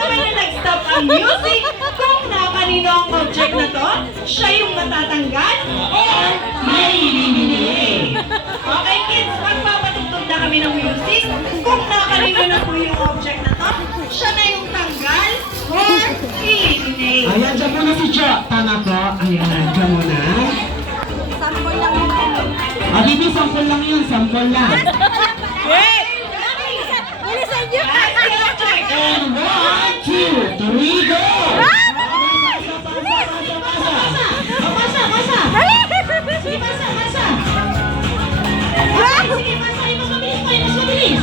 Sabay na nag-stop ang music. Kung nakanino ang object na to, siya yung matatanggal or may eliminate. Okay kids, magpapatugtog na kami ng music. Kung nakanino na po yung object na to, siya na yung tanggal or eliminate. Ayan, dyan muna si Jo. Tama po. Ayan, dyan muna. Sample lang yun. Bibi, sample lang yun. Sample lang. Wait! Bilisan nyo! And 1, 2, 3, go! Masa, masa. Dali! Sige, masa, masa. Sige, masa. Mas mabilis pa, mas mabilis.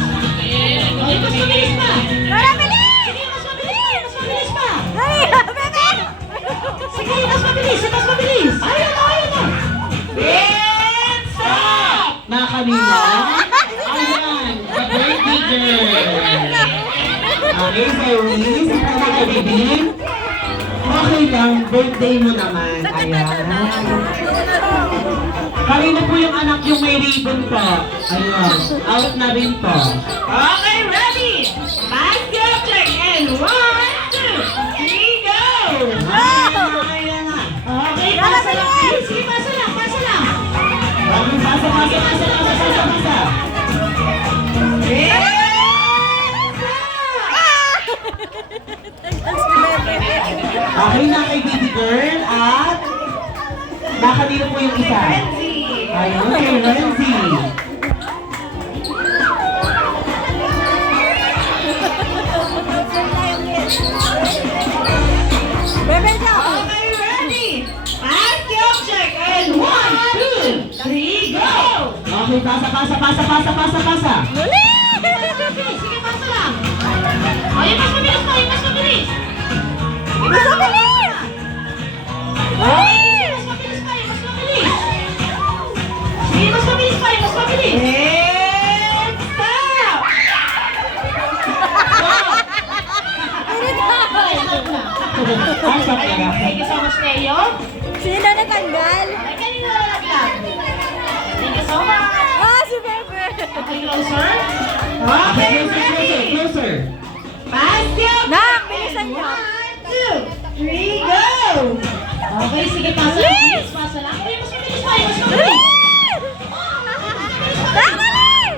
Mas mabilis pa. Dali, bilis! Sige, mas mabilis, mas mabilis pa. Dali! Bebe! Sige, mas mabilis, mas mabilis. Ayaw na, ayaw na. And stop! Nakanina? Ayan, the birthday girl. Okay, so Liz, ito na ka, baby. Okay lang, birthday mo naman. Ayan. Kanina po yung anak yung may ribbon po. Ayan, out na rin po. Okay, ready? Pass the object and 1, 2, 3, go! Ayan na. Okay, pasa lang. Sige, pasa lang, pasa lang. Pasa. Okay na kay baby girl at nakanino po yung isa. Ayun, kay Renzi. Bebe ka! Okay, ready? Pass the object and 1, 2, 3, go! Okay, pasa. Dali! Sige, pasa lang. Ay, mas mabilis pa, mas mabilis. Mas mabilis! Ay, mas mabilis pa, mas mabilis. Sige, mas mabilis pa, mas mabilis. And stop! Ay, sa pera. Thank you so much, Leo. Sino na natanggal? Ay, kanina wala lang. Thank you so much. Ah, si Bebe! Okay, closer. Okay, Okay, ready? closer. Pass the object. Nak, bilisan niyo. 1, 2, 3, go! Okay, sige, pasa lang. Please, pasa lang. Ay, mas mabilis pa, mas mabilis. Tama rin!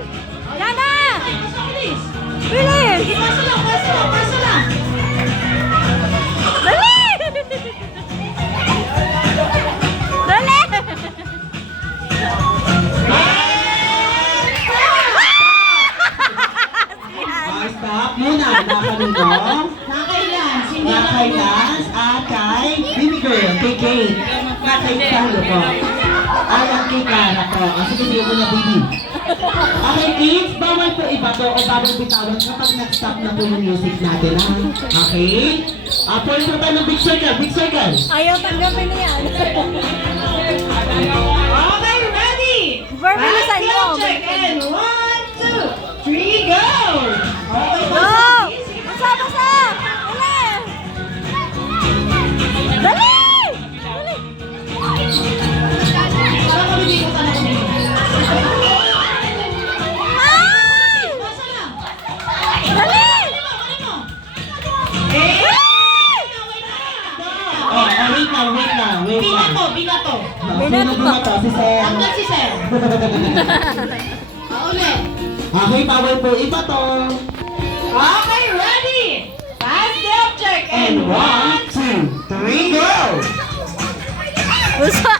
Yan na! Ay, mas mabilis. Bilis! Sige, pasa lang, pasa lang, pasa lang. Dali! Dali! Stop muna. Nakanino? Nakailan, si Nakailas at kay baby girl, kay Kate. Nakaitalo po. Ayan kay Cara po. Sige, sige po na baby. Okay, kids, bawal po iba to o bawal bitawan kapag nag-stop na po yung music natin, ha? Okay? Point po tayo ng big circle, big circle. Ayaw tanggapin niya. Okay, ready? Ver, Pass bilisan the mo. object and 1, 2, 3, go! Okay, Go! pasa. Sige, Basa, basa! Dali! Dali! Dali! Parang kami ko ka na kami. Ay! Pasa lang. Dali! Ano mo? Eh! Oh, wait lang. Binato, binato. Sino bumato? Si Sir. Hanggang si Sir. Ulit. Okay, bawal po iba to. Okay, ready? Pass the object And and 1, 2, 3, go! Basa!